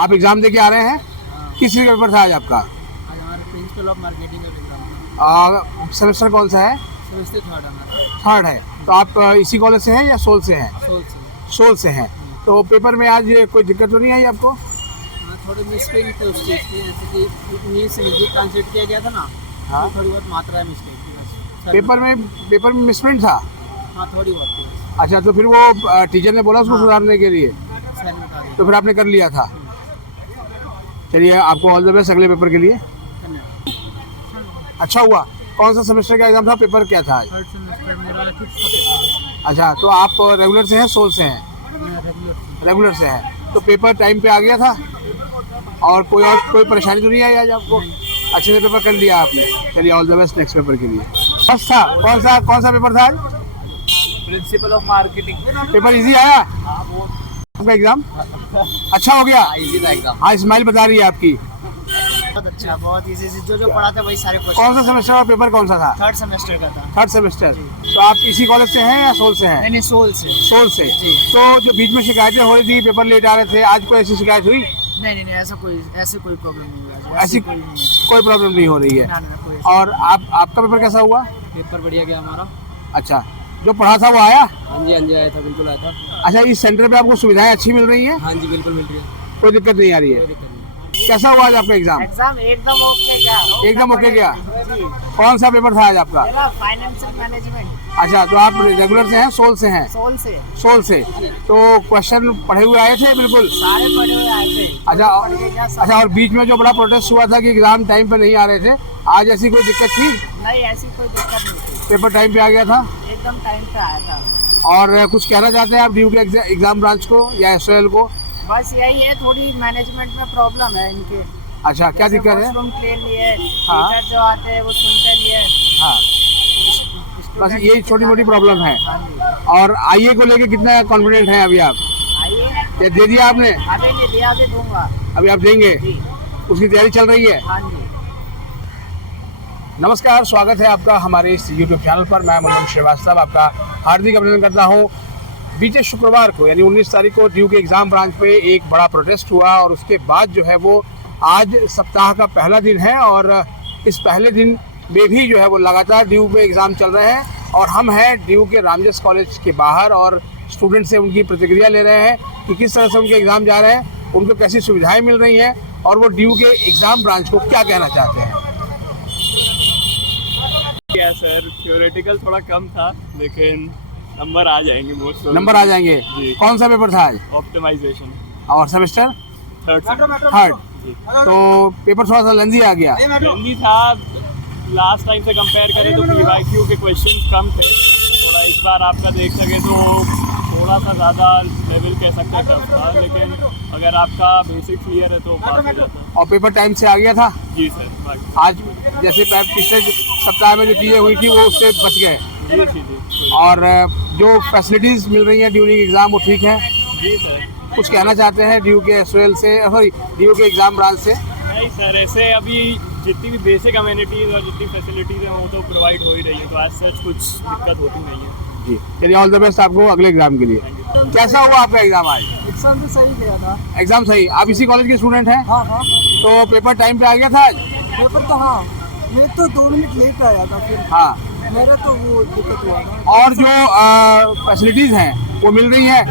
आप एग्जाम दे के आ रहे हैं? किस चीज़ का पेपर था आज आपका? आज हमारे प्रिंसिपल ऑफ मार्केटिंग का एग्जाम था। सेमेस्टर कौन सा है? सेमेस्टर थर्ड हमारा। थर्ड है। तो आप इसी कॉलेज से हैं या सोल से हैं? सोल से। सोल से हैं। तो पेपर में आज कोई दिक्कत तो नहीं आई आपको? हाँ, थोड़े मिस्टेक थे उस चीज़ की, जैसे कि इंग्लिश से हिंदी ट्रांसलेट किया गया था ना। हाँ। तो थोड़ी बहुत मात्रा में मिस्टेक थी बस। पेपर में मिसप्रिंट था? हाँ, थोड़ी बहुत थी बस। अच्छा, तो फिर वो टीचर ने बोला उसको हाँ। सुधारने के लिए, सर ने बता दिया। तो फिर आपने कर लिया था? चलिए, आपको ऑल द बेस्ट अगले पेपर के लिए। धन्यवाद। अच्छा हुआ। कौन सा सेमेस्टर का एग्जाम था? पेपर क्या था आज? थर्ड सेमेस्टर मेरा 6th का पेपर अच्छा, तो आप रेगुलर से हैं सोल से हैं? है। मैं रेगुलर रेगुलर से हैं। तो पेपर टाइम पे आ गया था और कोई परेशानी तो नहीं आई आज आपको? अच्छे से पेपर कर लिया आपने। चलिए, all the best next paper के लिए। बस था। कौन सा पेपर था आज? Principle of marketing. Paper easy आया आपका एग्जाम? अच्छा हो गया? इजी था एग्जाम। हाँ, स्माइल बता रही है आपकी। बहुत अच्छा, बहुत इजी। जो पढ़ा था वही सारे क्वेश्चन। कौन सा सेमेस्टर का पेपर कौन सा था? थर्ड सेमेस्टर का था। Third semester. तो आप इसी कॉलेज से हैं या सोल से हैं? नहीं, सोल से। सोल से। जी। तो जो बीच में शिकायतें हो रही थी, पेपर लेट आ रहे थे, आज कोई ऐसी शिकायत हुई? नहीं, ऐसे कोई प्रॉब्लम नहीं हुआ। ऐसी कोई नहीं है। कोई प्रॉब्लम नहीं हो रही है। ना, कोई और आपका पेपर कैसा हुआ? पेपर बढ़िया गया हमारा। अच्छा, जो पढ़ा था वो आया? हाँ जी, आया था, बिल्कुल आया था। अच्छा, इस सेंटर पे आपको सुविधाएं अच्छी मिल रही हैं? हाँ जी, बिल्कुल मिल रही है। कोई दिक्कत नहीं आ रही है? कोई दिक्कत नहीं। कैसा हुआ आज आपका एग्जाम? एग्जाम एकदम ओके गया। एकदम ओके गया। जी। कौन सा पेपर था आज आपका? मेरा फाइनेंशियल मैनेजमेंट। अच्छा, तो आप रेगुलर से हैं सोल से हैं? सोल से। सोल से। तो क्वेश्चन पढ़े हुए आए थे बिल्कुल? सारे पढ़े हुए आए थे। अच्छा, और बीच में जो बड़ा प्रोटेस्ट हुआ था कि एग्जाम टाइम पे नहीं आ रहे थे, आज ऐसी कोई दिक्कत थी? नहीं, ऐसी कोई दिक्कत नहीं थी। पेपर टाइम पे आ गया था? एकदम टाइम पे आया था। और कुछ कहना चाहते हैं आप ड्यू के एग्जाम ब्रांच को या एसओएल को? बस यही है, थोड़ी मैनेजमेंट में प्रॉब्लम है इनके। अच्छा, क्या दिक्कत है? वॉशरूम क्लीन नहीं है। हाँ। टीचर जो आते हैं वो सुनते नहीं है। हाँ, बस यही छोटी मोटी प्रॉब्लम है। हाँ जी। और आईए को लेके कितना कॉन्फिडेंट हैं अभी आप? आइए। ये दे दिया आपने? अभी नहीं दिया, अभी दूंगा। अभी आप देंगे? जी। उसकी तैयारी चल रही है? हाँ जी। नमस्कार, स्वागत है आपका हमारे इस यूट्यूब चैनल पर। मैं मुन्ना श्रीवास्तव आपका हार्दिक अभिनंदन करता हूँ। बीते शुक्रवार को यानी 19 तारीख को ड्यू के एग्ज़ाम ब्रांच पे एक बड़ा प्रोटेस्ट हुआ और उसके बाद जो है वो आज सप्ताह का पहला दिन है और इस पहले दिन में भी जो है वो लगातार ड्यू में एग्ज़ाम चल रहे हैं और हम हैं ड्यू के रामजस कॉलेज के बाहर और स्टूडेंट से उनकी प्रतिक्रिया ले रहे हैं कि किस तरह से उनके एग्ज़ाम जा रहे हैं, उनको कैसी सुविधाएँ मिल रही हैं और वो ड्यू के एग्ज़ाम ब्रांच को क्या कहना चाहते हैं। क्या सर, थ्योरेटिकल थोड़ा कम था लेकिन नंबर आ जाएंगे मोस्ट। नंबर आ जाएंगे? जी। कौन सा पेपर था आज? ऑप्टिमाइजेशन। और सेमेस्टर? थर्ड। जी। तो पेपर थोड़ा सा लेंदी आ गया? हिंदी था। लास्ट टाइम से कंपेयर करें तो पीवाईक्यू के क्वेश्चन कम थे। थोड़ा इस बार आपका देख सके तो थोड़ा सा ज़्यादा लेवल कह सकते हैं टफ था, लेकिन अगर आपका बेसिक क्लियर है तो पास हो जाता है। और पेपर टाइम से आ गया था? जी सर। आज जैसे पिछले सप्ताह में जो चीज़ें हुई थी वो उससे बच गए? जी। और जो फैसिलिटीज़ मिल रही हैं ड्यूरिंग एग्ज़ाम वो ठीक है? जी सर। कुछ कहना चाहते हैं ड्यू के एसओएल से, सॉरी ड्यू के एग्ज़ाम ब्रांच से? नहीं सर, ऐसे अभी जितनी भी बेसिक अम्यूनिटीज़ और जितनी फैसिलिटीज़ हैं वो तो प्रोवाइड हो ही रही है, तो आज सच कुछ दिक्कत होती नहीं है। जी, चलिए, ऑल द बेस्ट आपको अगले एग्ज़ाम के लिए। कैसा हुआ आपका एग्ज़ाम आज? एग्जाम तो सही गया था। एग्ज़ाम सही। आप इसी कॉलेज के स्टूडेंट हैं? हाँ। तो पेपर टाइम पे आ गया था आज? पेपर तो हाँ, मैं तो 2 मिनट लेट आया था फिर। हाँ। मेरा तो वो दिक्कत हुआ था। और जो फैसिलिटीज़ हैं वो मिल रही हैं?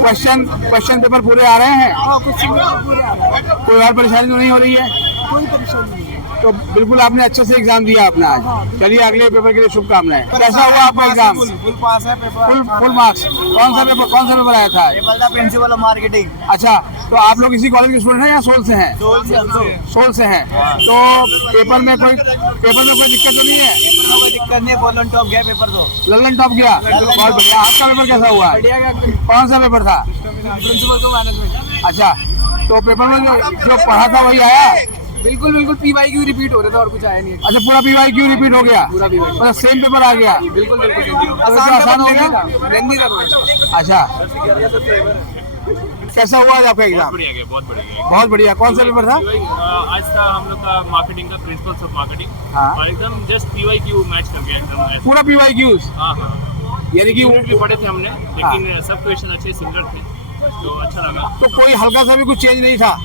क्वेश्चन पेपर पूरे आ रहे हैं? हाँ, कुछ पूरे आ रहा है। कोई और परेशानी तो नहीं हो रही है? कोई परेशानी नहीं है। तो बिल्कुल आपने अच्छे से एग्जाम दिया अपना आज। चलिए, अगले पेपर के लिए शुभकामनाएं। कैसा हुआ आपका एग्जाम? फुल पास है पेपर। Full marks. कौन सा पेपर आया था? पेपर था प्रिंसिपल ऑफ मार्केटिंग। अच्छा, तो आप लोग इसी कॉलेज के स्टूडेंट हैं या सोल से हैं? सोल से हैं। तो पेपर में कोई दिक्कत तो नहीं है? कोई दिक्कत नहीं है, गोल्डन टॉप गया पेपर तो। लल्लन टॉप गया? बहुत बढ़िया। आपका पेपर कैसा हुआ? कौन सा पेपर था? Principle of management. अच्छा, तो पेपर में जो पढ़ा था वही आया? बिल्कुल पीवाईक्यू रिपीट हो रहा था और कुछ आया नहीं। अच्छा, पूरा पीवाईक्यू रिपीट हो गया? पूरा PYQ। मतलब सेम पेपर आ गया? बिल्कुल आसान हो गया? अच्छा, कैसा हुआ आज आपका एग्जाम? बढ़िया गया, बहुत बढ़िया गया। बहुत बढ़िया। कौन सा पेपर था? आज था हम लोग का मार्केटिंग का, प्रिंसिपल्स ऑफ मार्केटिंग। हाँ। और एकदम जस्ट पीवाईक्यू मैच कर गया एकदम। पूरा पीवाईक्यूज? हाँ। यानी कि यूनिट भी पढ़े थे हमने, लेकिन सब क्वेश्चन अच्छे सिमिलर थे। तो अच्छा लगा। तो कोई हल्का सा भी कुछ चेंज नहीं था?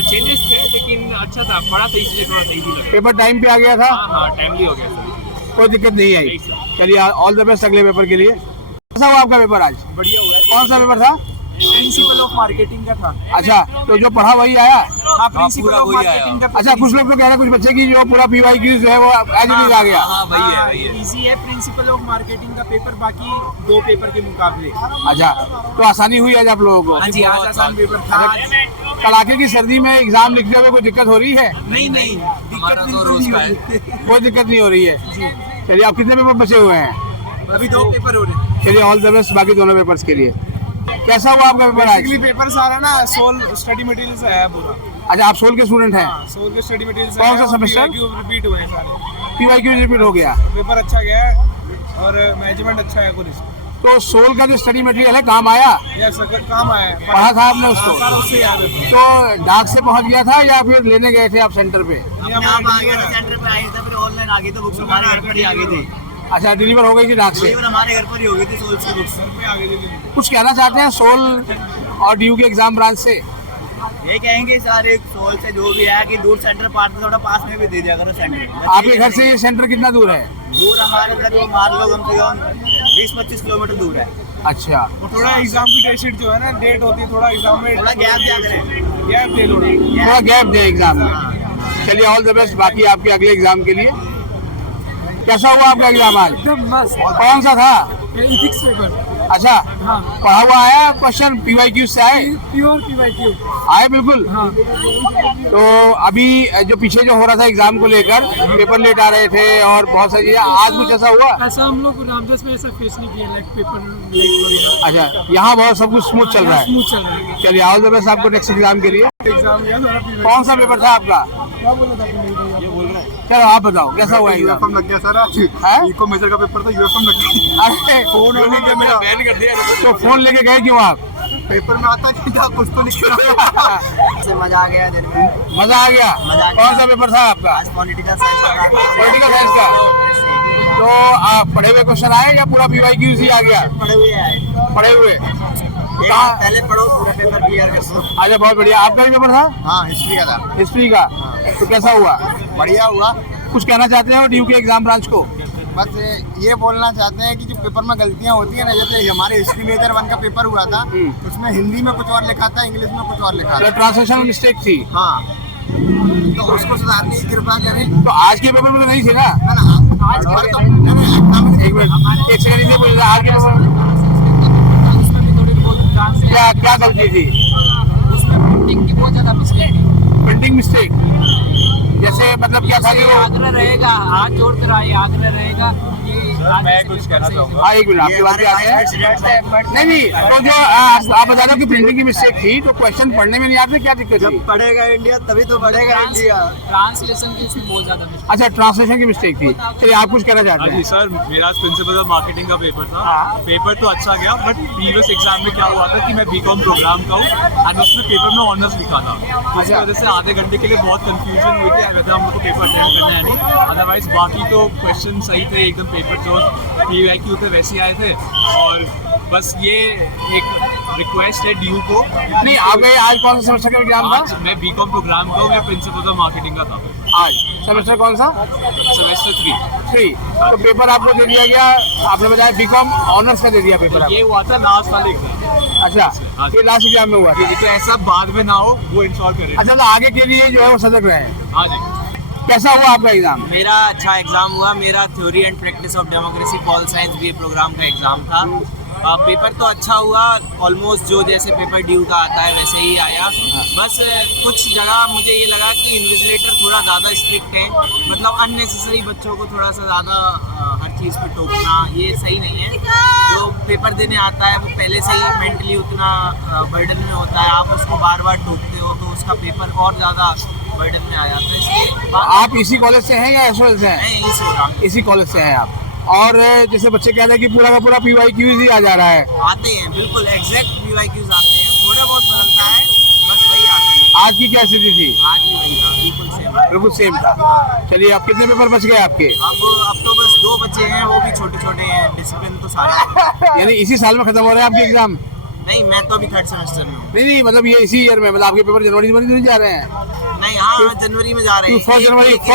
चेंजेस थे लेकिन अच्छा था, पढ़ा था इसलिए थोड़ा सही भी लगा। पेपर टाइम पे आ गया था? हाँ टाइमली हो गया सर। कोई दिक्कत नहीं आई? नहीं सर। चलिए ऑल द बेस्ट अगले पेपर के लिए। कैसा हुआ आपका पेपर आज? बढ़िया हुआ। कौन सा पेपर था? प्रिंसिपल ऑफ मार्केटिंग का था। अच्छा, तो जो पढ़ा वही आया? हाँ प्रिंसिपल ऑफ मार्केटिंग का। अच्छा, कुछ लोग तो कह रहे हैं कुछ बच्चे की जो पूरा PYQ जो है वो एज इट इज आ गया। हाँ वही है। इजी है प्रिंसिपल ऑफ मार्केटिंग का पेपर, बाकी 2 पेपर के मुकाबले। अच्छा, तो आसानी हुई आज आप लोगों को? हाँ जी, आज आसान पेपर था। कड़ाके की सर्दी में एग्जाम लिखते हुए कोई दिक्कत हो रही है? नहीं दिक्कत तो रोज का है। कोई दिक्कत नहीं हो रही है। चलिए, आप कितने पेपर बचे हुए हैं? अभी 2 पेपर हो रहे हैं। चलिए ऑल द बेस्ट बाकी दोनों पेपर्स के लिए। कैसा हुआ आपका पेपर आज? पेपर सारा ना सोल स्टडी मटेरियल से आया पूरा। अच्छा, आप सोल के स्टूडेंट हैं? सोल के स्टडी मटेरियल से कौन आया सा और सेमेस्टर? PYQ रिपीट हुए हैं सारे। PYQ रिपीट हो गया? पेपर अच्छा गया है और मैनेजमेंट अच्छा है कुछ। तो सोल का जो स्टडी मटेरियल है काम आया? यस सर, काम आया है। पढ़ा था आपने उसको? सारा उससे याद है। तो डाक से पहुंच गया था या फिर लेने गए थे आप सेंटर पे? आप आ गए थे सेंटर पे, आए थे, फिर ऑनलाइन आ गई तो बुक्स हमारे घर पर ही आ गई थी। अच्छा, डिलीवर हो गई थी डाक से? डिलीवर हमारे घर पर ही हो गई थी सोल की बुक्स। कुछ कहना चाहते हैं सोल और DU के एग्जाम ब्रांच से? ये कहेंगे सारे सोल से जो भी है कि दूर सेंटर पास में थोड़ा पास में भी दे दिया करो सेंटर। आपके घर से ये सेंटर कितना दूर है? दूर हमारे घर मान लो कम से कम 20-25 किलोमीटर दूर है। अच्छा, थोड़ा एग्जाम की डेट शीट जो है ना, डेट होती है थोड़ा एग्जाम में, थोड़ा गैप दिया करें। गैप दे लो। थोड़ा गैप दे एग्जाम में। चलिए ऑल द बेस्ट बाकी आपके अगले एग्जाम के लिए। कैसा हुआ आपका एग्जाम आज? एकदम मस्त। कौन सा था? Ethics paper. अच्छा, हाँ, पढ़ा हुआ आया क्वेश्चन? PYQ से आए? Pure PYQ। आए बिल्कुल। हाँ, तो अभी जो पीछे जो हो रहा था एग्जाम को लेकर, पेपर लेट आ रहे थे और बहुत सारी चीजें, आज कुछ ऐसा हुआ? ऐसा हम लोग रामदास में ऐसा फेस नहीं किया, लाइक पेपर लेट वगैरह। अच्छा, यहाँ बहुत सब कुछ स्मूथ चल रहा है। स्मूथ चल रहा है। चलिए ऑल द बेस्ट आपको नेक्स्ट एग्जाम के लिए। एग्जाम या सारा PYQ। कौन सा पेपर था आपका? क्या बोला था आपने? ये बोल रहा है। चलो आप बताओ कैसा हुआ एग्जाम? लग गया सारा। है? इको मेजर का पेपर था, यूएफएम लग गया। अरे फोन होने के मेरा बैन कर दिया। तो फोन लेके गए क्यों आप? पेपर में आता नहीं था, कुछ तो लिख के से मजा आ गया दिन में। मजा आ गया? मजा आ गया। कौन सा पेपर था आपका? आज पॉलिटिकल साइंस का। पॉलिटिकल साइंस का। तो आप पढ़े हुए क्वेश्चन आए या पूरा PYQ ही आ गया? पढ़े हुए आए। पढ़े हुए? एक कहाँ? पहले पढ़ो, पूरा पेपर क्लियर कर दो। अच्छा, बहुत बढ़िया। आपका भी पेपर था? हाँ हिस्ट्री का था। हिस्ट्री का? तो कैसा हुआ? बढ़िया हुआ। कुछ कहना चाहते हैं DU के एग्जाम ब्रांच को? बस ये बोलना चाहते हैं कि जो पेपर में गलतियां होती है ना, जैसे हमारे हिस्ट्री मेजर 1 का पेपर हुआ था, उसमें हिंदी में कुछ और लिखा था, इंग्लिश में कुछ और लिखा था। ट्रांसलेशन मिस्टेक थी? हाँ, तो उसको सुधारने की कृपा करें। तो आज के पेपर में तो नहीं थी ना? आज एक मिनट, एक सेकंड इसे बोलिए। आज के पेपर में उसमें भी थोड़ी बहुत क्या क्या गलती थी? उसमें प्रिंटिंग की बहुत ज्यादा मिस्टेक थी। प्रिंटिंग मिस्टेक जैसे मतलब क्या था कि वो? आग्रह रहेगा, हाथ जोड़ कर आए, आग्रह रहेगा कि मैं कुछ कहना चाहूँगा। हाँ, एक मिनट आपकी बात क्या है? नहीं, तो जो आप बता दो कि प्रिंटिंग की मिस्टेक थी, तो क्वेश्चन पढ़ने में नहीं आते, क्या दिक्कत थी? पढ़ेगा इंडिया तभी तो बढ़ेगा इंडिया। ट्रांसलेशन की इसमें बहुत ज्यादा मिस्टेक। अच्छा, ट्रांसलेशन की मिस्टेक थी। चलिए आप कुछ कहना चाहते हाँ जी हैं? सर, मेरा प्रिंसिपल ऑफ मार्केटिंग का पेपर था। हाँ। पेपर तो अच्छा गया, बट प्रीवियस एग्जाम में क्या हुआ था कि मैं BCom प्रोग्राम का हूँ एंड उसमें पेपर में ऑनर्स लिखा था। तो इस वजह से आधे घंटे के लिए बहुत कंफ्यूजन हुई थी वैसे हम लोग को पेपर अटेंड करना है नहीं। अदरवाइज बाकी तो क्वेश्चन सही थे एकदम, पेपर जो PYQ थे वैसे ही आए थे। और बस ये एक रिक्वेस्ट है DU को। नहीं, आपका आज कौन सा सेमेस्टर का एग्जाम आज था? मैं BCom प्रोग्राम का हूँ, मैं प्रिंसिपल ऑफ मार्केटिंग का था। आज सेमेस्टर कौन सा? सेमेस्टर 3। तो पेपर आपको दे दिया गया, आपने बताया BCom ऑनर्स का दे दिया पेपर आपको। ये हुआ था लास्ट वाले एग्जाम। अच्छा, ये लास्ट एग्जाम में हुआ था। तो ऐसा बाद में ना हो, वो इंश्योर करें। अच्छा, तो आगे के लिए जो है वो सजग रहे। हाँ जी। कैसा हुआ आपका एग्जाम? मेरा अच्छा एग्जाम हुआ। मेरा theory and practice of democracy pol science BA programme का एग्जाम था। पेपर तो अच्छा हुआ, ऑलमोस्ट जो जैसे पेपर DU का आता है वैसे ही आया। बस कुछ जगह मुझे ये लगा कि इन्विजिलेटर थोड़ा ज़्यादा स्ट्रिक्ट है, मतलब अननेसेसरी बच्चों को थोड़ा सा ज़्यादा हर चीज़ पे टोकना ये सही नहीं है। जो पेपर देने आता है वो पहले से ही मेंटली उतना बर्डन में होता है, आप उसको बार बार टोकते हो तो उसका पेपर और ज़्यादा बर्डन में आ जाता है। इसलिए आप इसी कॉलेज से हैं या SOL से हैं? मैं यही सोच रहा हूँ। इसी कॉलेज से हैं आप। और जैसे बच्चे कहते हैं कि पूरा का पूरा PYQ ही आ जा रहा है, आते हैं बिल्कुल एग्जैक्ट PYQs आते हैं, थोड़ा बहुत बदलता है, बस वही आते हैं। आज की क्या स्थिति थी? आज भी वही था, बिल्कुल सेम। बिल्कुल सेम था। चलिए, अब कितने पेपर बच गए आपके? अब तो बस 2 बचे हैं, वो भी छोटे छोटे हैं। डिसिप्लिन तो सारे हैं। यानी इसी साल में खत्म हो रहे हैं आपके एग्जाम? नहीं, मैं तो अभी 3rd सेमेस्टर में हूँ। नहीं मतलब ये इसी ईयर में, मतलब आपके पेपर जनवरी में नहीं जा रहे हैं? नहीं, हाँ जनवरी में जा रहे हैं। 1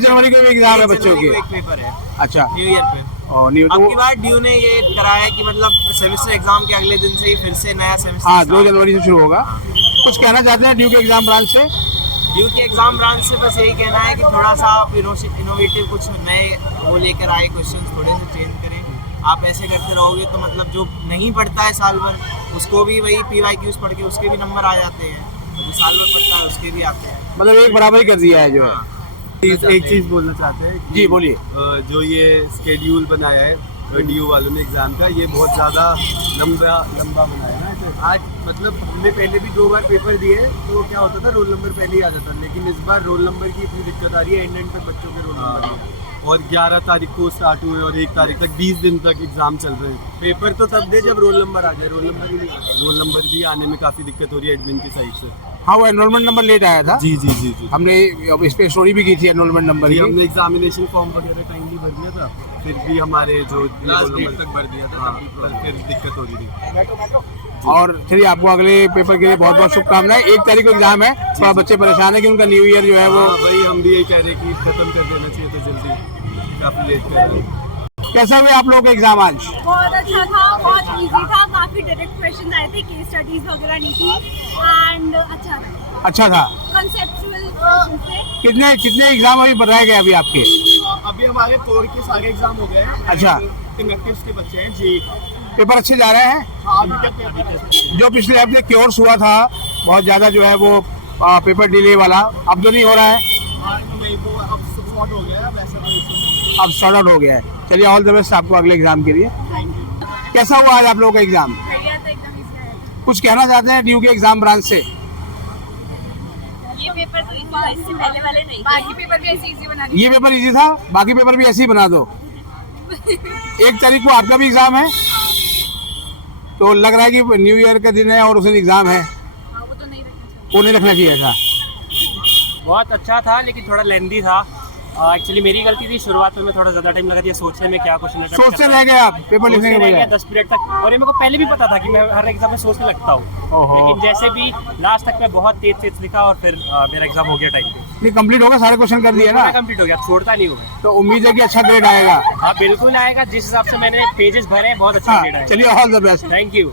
जनवरी को भी एग्जाम है बच्चों के? एक पेपर है अच्छा, न्यू ईयर पे। और न्यू अब की बार ड्यू ने ये कराया है कि मतलब सेमेस्टर एग्जाम के अगले दिन से ही फिर से नया सेमेस्टर। हाँ, 2 जनवरी से शुरू होगा। कुछ कहना चाहते हैं ड्यू के एग्जाम ब्रांच से? ड्यू के एग्जाम ब्रांच से बस यही कहना है कि थोड़ा सा आप इनोवेटिव कुछ नए वो लेकर आए, क्वेश्चन थोड़े से चेंज करें। आप ऐसे करते रहोगे तो मतलब जो नहीं पढ़ता है साल भर, उसको भी वही PYQs पढ़ के उसके भी नंबर आ जाते हैं, जो साल भर पढ़ता है उसके भी आते हैं। मतलब एक बराबर ही कर दिया है जो है। एक चीज़ बोलना चाहते हैं कि जी बोलिए। जो ये स्केड्यूल बनाया है ड्यू वालों ने एग्ज़ाम का, ये बहुत ज़्यादा लंबा बनाया है ना। इसे आज मतलब हमने पहले भी 2 बार पेपर दिए तो क्या होता था, रोल नंबर पहले ही आ जाता, लेकिन इस बार रोल नंबर की इतनी दिक्कत आ रही है, एंड पे बच्चों के रोल नंबर नहीं है। और 11 तारीख को स्टार्ट हुए और 1 तारीख तक 20 दिन तक एग्ज़ाम चल रहे हैं। पेपर तो तब दे जब रोल नंबर आ जाए, रोल नंबर ही नहीं आता। रोल नंबर भी आने में काफ़ी दिक्कत हो रही है एडमिन की साइड से। हाँ, वो एनरोलमेंट नंबर लेट आया था। जी जी जी जी हमने इस पे स्टोरी भी की थी एनरोलमेंट नंबर की। हमने एग्जामिनेशन फॉर्म वगैरह टाइमली भर दिया था, फिर भी हमारे जो लास्ट डेट तक भर दिया था, हाँ, फिर दिक्कत हो रही थी। और चलिए, आपको अगले पेपर के लिए बहुत बहुत शुभकामनाएं। 1 तारीख को एग्जाम है, थोड़ा बच्चे परेशान है कि उनका न्यू ईयर जो है वो। हाँ, वही हम भी यही कह रहे हैं कि खत्म कर देना चाहिए था जल्दी, काफी लेट कर रहे हैं। कैसा हुआ आप लोगों का एग्जाम आज? बहुत अच्छा था, बहुत इजी था, काफी डायरेक्ट क्वेश्चन आए थे, केस स्टडीज वगैरह नहीं थी एंड अच्छा था, अच्छा था। कंसेप्चुअल थे। कितने एग्जाम अभी रह गए अभी आपके? अभी हमारे कोर के सारे एग्जाम हो गए हैं। अच्छा, इलेक्टिव्स के बच्चे हैं जी। पेपर अच्छे जा रहे हैं? हाँ, अभी तक जो पिछले हफ्ते क्योर्स हुआ था बहुत ज़्यादा जो है वो पेपर डिले वाला, अब तो नहीं हो रहा है? नहीं, वो अब सॉर्ट हो गया है, वैसा कोई इशू नहीं। अब सॉर्ट आउट हो गया है। चलिए, ऑल द बेस्ट आपको अगले एग्जाम के लिए। कैसा हुआ आज आप लोगों का एग्जाम? बढ़िया था, एकदम इजी आया। कुछ कहना चाहते हैं ड्यू के एग्जाम ब्रांच से? ये पेपर तो इजी था, इससे पहले वाले नहीं, बाकी पेपर भी ऐसे इजी बना दिए। ये पेपर इजी था, बाकी पेपर भी ऐसे ही बना दो। 1 तारीख को आपका भी एग्जाम है, तो लग रहा है कि न्यू ईयर का दिन है और उस दिन एग्जाम है। हाँ, वो तो नहीं रखना चाहिए। वो नहीं रखना चाहिए था। बहुत अच्छा था लेकिन थोड़ा लेंदी था। एक्चुअली मेरी गलती थी, शुरुआत में मैं थोड़ा ज़्यादा टाइम लगा दिया सोचने में क्या क्वेश्चन अटेम्प्ट सोचते रह गए आप पेपर लिखने के बजाय। 10 मिनट तक, और ये मेरे को पहले भी पता था कि मैं हर एग्जाम में सोचने लगता हूँ, ओहो। लेकिन जैसे भी लास्ट तक मैं बहुत तेज लिखा और फिर मेरा एग्जाम हो गया टाइम पे। नहीं, कंप्लीट होगा, सारे क्वेश्चन कर दिए ना, कंप्लीट हो गया, छोड़ता नहीं हूँ मैं। तो उम्मीद है कि अच्छा ग्रेड आएगा। हाँ बिल्कुल आएगा, जिस हिसाब से मैंने पेजेस भरे हैं बहुत अच्छा हाँ, ग्रेड आएगा। चलिए, all the best. Thank you.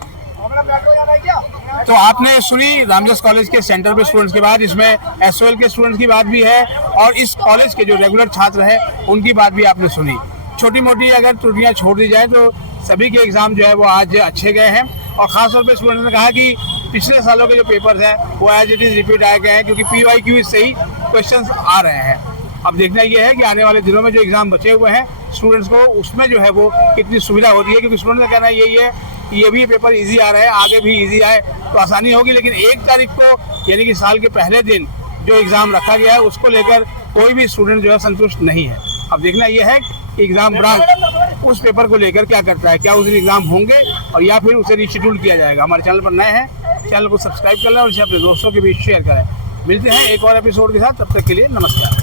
तो आपने सुनी रामजस कॉलेज के सेंटर पे स्टूडेंट्स की बात, इसमें SOL के स्टूडेंट्स की बात भी है और इस कॉलेज के जो रेगुलर छात्र हैं उनकी बात भी आपने सुनी। छोटी मोटी अगर त्रुटियां छोड़ दी जाए तो सभी के एग्ज़ाम जो है वो आज अच्छे गए हैं और ख़ासतौर पे स्टूडेंट्स ने कहा कि पिछले सालों के जो पेपर्स हैं वो एज इट इज़ रिपीट आए गए हैं, क्योंकि PYQ से ही क्वेश्चन आ रहे हैं। अब देखना ये है कि आने वाले दिनों में जो एग्ज़ाम बचे हुए हैं स्टूडेंट्स को, उसमें जो है वो कितनी सुविधा होती है, क्योंकि स्टूडेंट्स का कहना यही है कि ये भी पेपर इजी आ रहा है, आगे भी इजी आए तो आसानी होगी। लेकिन 1 तारीख को यानी कि साल के पहले दिन जो एग्ज़ाम रखा गया है उसको लेकर कोई भी स्टूडेंट जो है संतुष्ट नहीं है। अब देखना ये है कि एग्ज़ाम ब्रांच उस पेपर को लेकर क्या करता है, क्या उस दिन एग्ज़ाम होंगे और या फिर उसे रीशेड्यूल किया जाएगा। हमारे चैनल पर नए हैं, चैनल को सब्सक्राइब कर लें और इसे अपने दोस्तों के बीच शेयर करें। मिलते हैं एक और एपिसोड के साथ, तब तक के लिए नमस्कार।